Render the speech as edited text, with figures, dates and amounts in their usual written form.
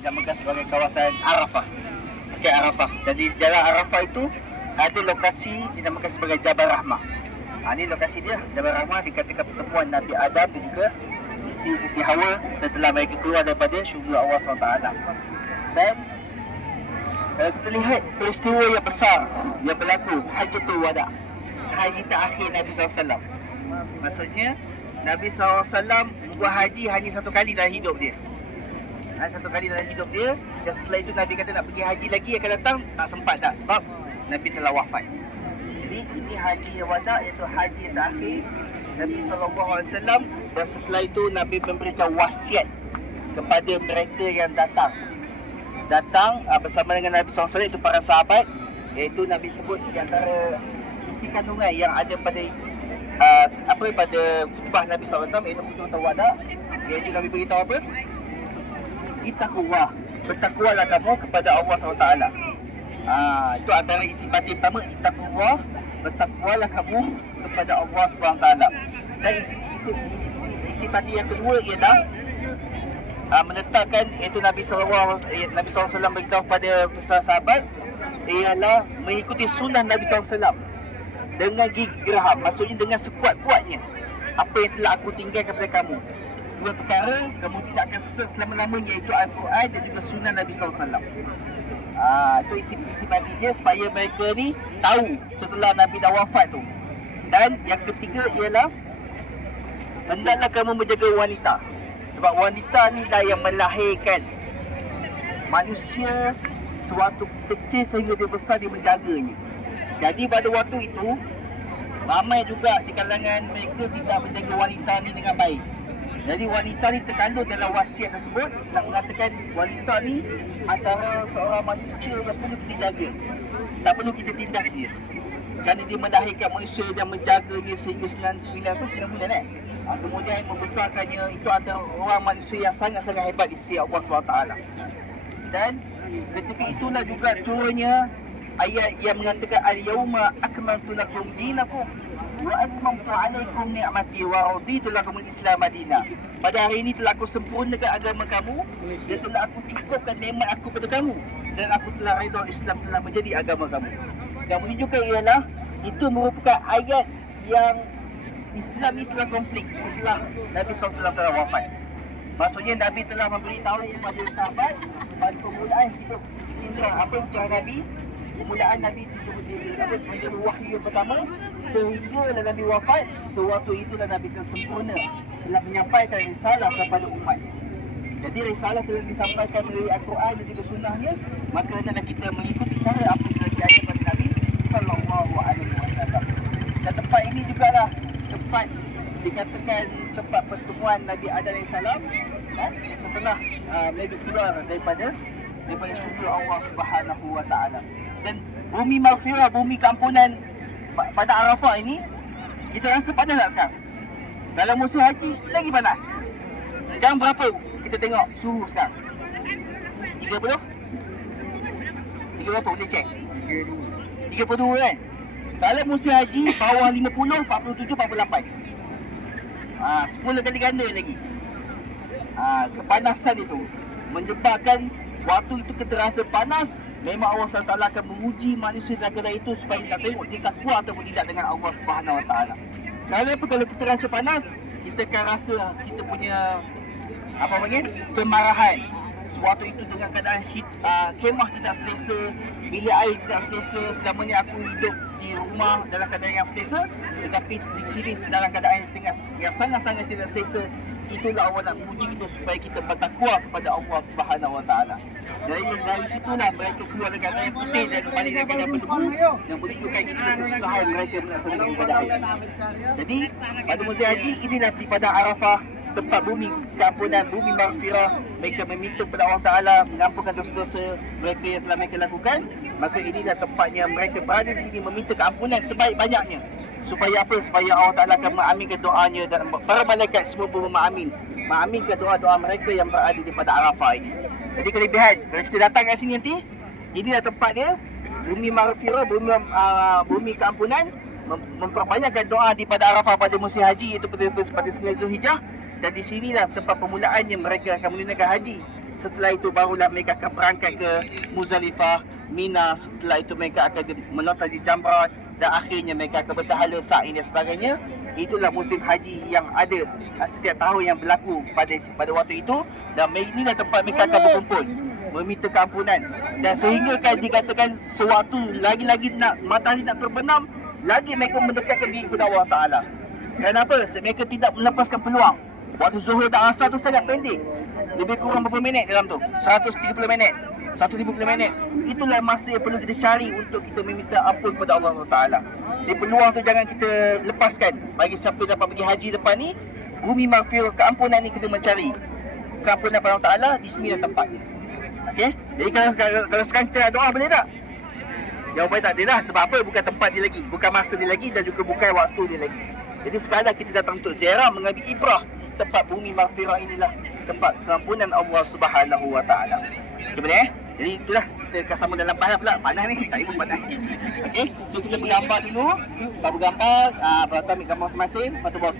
dinamakan sebagai kawasan Arafah. Okey, Arafah. Jadi dalam Arafah itu ada lokasi dinamakan sebagai Jabal Rahmah. Ini lokasi dia, Jabal Rahmah, dikatakan pertemuan Nabi Adam dan juga isteri Siti Hawa setelah mereka keluar daripada syurga Allah SWT. Dan kita lihat peristiwa yang besar yang berlaku, Hajjatul Wada, haji terakhir Nabi SAW. Maksudnya Nabi SAW buat haji hanya satu kali dalam hidup dia. Satu kali dalam hidup dia. Dan setelah itu Nabi kata nak pergi haji lagi akan datang, tak sempat dah sebab Nabi telah wafat. Jadi ini haji yang wada, iaitu haji terakhir Nabi SAW. Dan setelah itu Nabi memberikan wasiat kepada mereka yang datang bersama dengan Nabi SAW, itu para sahabat. Iaitu Nabi sebut di antara isi kandungan yang ada pada pada khutbah Nabi SAW, iaitu khutbah wada, iaitu Nabi beritahu apa? Ittaqullah, bertakwalah kamu kepada Allah SWT. Itu antara istifati pertama, ittaqullah, bertakwalah kamu kepada Allah SWT. Dan istifati yang kedua ialah meletakkan, iaitu Nabi SAW beritahu kepada sahabat, ialah mengikuti sunnah Nabi SAW dengan gigi geraham, maksudnya dengan sekuat-kuatnya apa yang telah aku tinggalkan kepada kamu. Dua perkara kamu tidak akan sesat selama-lamanya, iaitu Al-Quran dan juga sunnah Nabi SAW. Itu isi dia supaya mereka ni tahu setelah Nabi dah wafat tu. Dan yang ketiga ialah hendaklah kamu menjaga wanita, sebab wanita ni lah yang melahirkan manusia sewaktu kecil sehingga dia besar, dia menjaganya. Jadi pada waktu itu ramai juga di kalangan mereka tidak menjaga wanita ni dengan baik. Jadi wanita ni terkandung dalam wasiat tersebut nak mengatakan wanita ni antara seorang manusia yang perlu kita jaga. Tak perlu kita tindas dia, kerana dia melahirkan manusia yang menjaga dia sehingga 9 bulan kemudian membesarkannya. Itu antara orang manusia yang sangat-sangat hebat di sisi Allah SWT. Dan ketika itulah juga turunnya ayat yang mengatakan al-yawma akmaltu lakum dinakum wa atmamtu alaikum ni'mati wa raditu lakum al-Islam madina. Pada hari ini telah aku sempurnakan agama kamu dan telah aku cukupkan nikmat aku pada kamu, dan aku telah redha Islam telah menjadi agama kamu. Dan menunjukkan ialah itu merupakan ayat yang Islam ini telah konflik setelah Nabi SAW telah wafat. Maksudnya Nabi telah memberitahu kepada sahabat pada permulaan hidup apa ucapan Nabi. Permulaan Nabi disebut menjadi wahyu yang pertama sehinggalah Nabi wafat. Sewaktu itulah Nabi telah sempurna, telah menyampaikan risalah kepada umat. Jadi risalah telah disampaikan melalui Al-Quran dan juga sunnahnya, maka hendaklah kita mengikuti cara apa yang telah diajarkan kepada Nabi sallallahu alaihi wasallam. Dan tempat ini jugalah tempat dikatakan tempat pertemuan Nabi Adam AS setelah mereka keluar daripada syurga Allah Subhanahu wa taala. Dan bumi maghfirah, bumi keampunan pada Arafah ini, kita rasa panas tak sekarang? Dalam musim haji lagi panas. Sekarang berapa kita tengok suhu sekarang? 30? 30 berapa boleh cek? 32 kan? Kalau musim haji bawah 50, 47, 48. 10 kali ganda lagi. Kepanasan itu menyebabkan waktu itu kita rasa panas. Memang Allah SWT akan menguji manusia dalam keadaan itu supaya kita tengok dia tak kuat ataupun tidak dengan Allah Subhanahu Wa Taala. Kalau kita rasa panas, kita akan rasa kita punya kemarahan. Sewaktu itu dengan keadaan kemah tidak selesa, bilik air tidak selesa. Selama ni aku hidup di rumah dalam keadaan yang selesa, tetapi di sini dalam keadaan yang sangat-sangat tidak selesa. Itulah Allah nak menguji kita supaya kita bertakwa kepada Allah Subhanahu Wa Taala. Dari situlah mereka keluar dengan keadaan yang putih dan kembali dengan keadaan berdebu, yang menunjukkan kita kesusahan mereka melaksanakan ibadah haji. Jadi pada musim haji inilah di padang Arafah, tempat bumi keampunan, bumi maghfirah. Mereka meminta kepada Allah Ta'ala mengampunkan dosa-dosa mereka yang telah mereka lakukan. Maka inilah tempatnya mereka berada di sini meminta keampunan sebaik-banyaknya. Supaya apa? Supaya Allah Ta'ala akan mengaminkan doanya, dan para malaikat semua pun mengaminkan doa-doa mereka yang berada di pada Arafah ini. Jadi kelebihan, kalau kita datang kat sini nanti, inilah tempat dia, bumi maghfirah, bumi keampunan. Memperbanyakkan doa di pada Arafah pada musim haji, iaitu pada 9 Zulhijjah. Dan di sinilah tempat permulaannya mereka akan menunaikan haji. Setelah itu barulah mereka akan berangkat ke Muzdalifah, Mina. Setelah itu mereka akan melontar di Jamrat dan akhirnya mereka akan bertahala sa'i dan sebagainya. Itulah musim haji yang ada setiap tahun yang berlaku pada waktu itu, dan inilah tempat mereka akan berkumpul meminta keampunan. Dan sehingga kan dikatakan sewaktu lagi-lagi nak matahari nak terbenam, lagi mereka mendekatkan diri kepada Allah Ta'ala. Kenapa? Mereka tidak melepaskan peluang. Waktu zuhur dan asar tu sangat pendek, lebih kurang berapa minit dalam tu? 130 minit, 150 minit. Itulah masa yang perlu kita cari untuk kita meminta ampun kepada Allah Ta'ala. Jadi peluang tu jangan kita lepaskan. Bagi siapa dapat pergi haji depan ni, bumi maghfirah, keampunan ni kita mencari keampunan kepada Allah Ta'ala. Di sini dah tempat. Okey? Jadi kalau sekarang kita nak doa, boleh tak? Jawapan tak, dia dah. Sebab apa? Bukan tempat dia lagi, bukan masa dia lagi, dan juga bukan waktu dia lagi. Jadi sekadar kita datang untuk ziarah, mengambil ibrah. Tempat bumi maghfirah inilah tempat keampunan Allah Subhanahu Wa Ta'ala. Okay, boleh Jadi itulah, kita akan sama dalam panas pula. Panas ni, saya pun panas. Okey, so kita bergambar dulu. Baru gambar, pertama ambil gambar masing-masing. Lepas tu bawa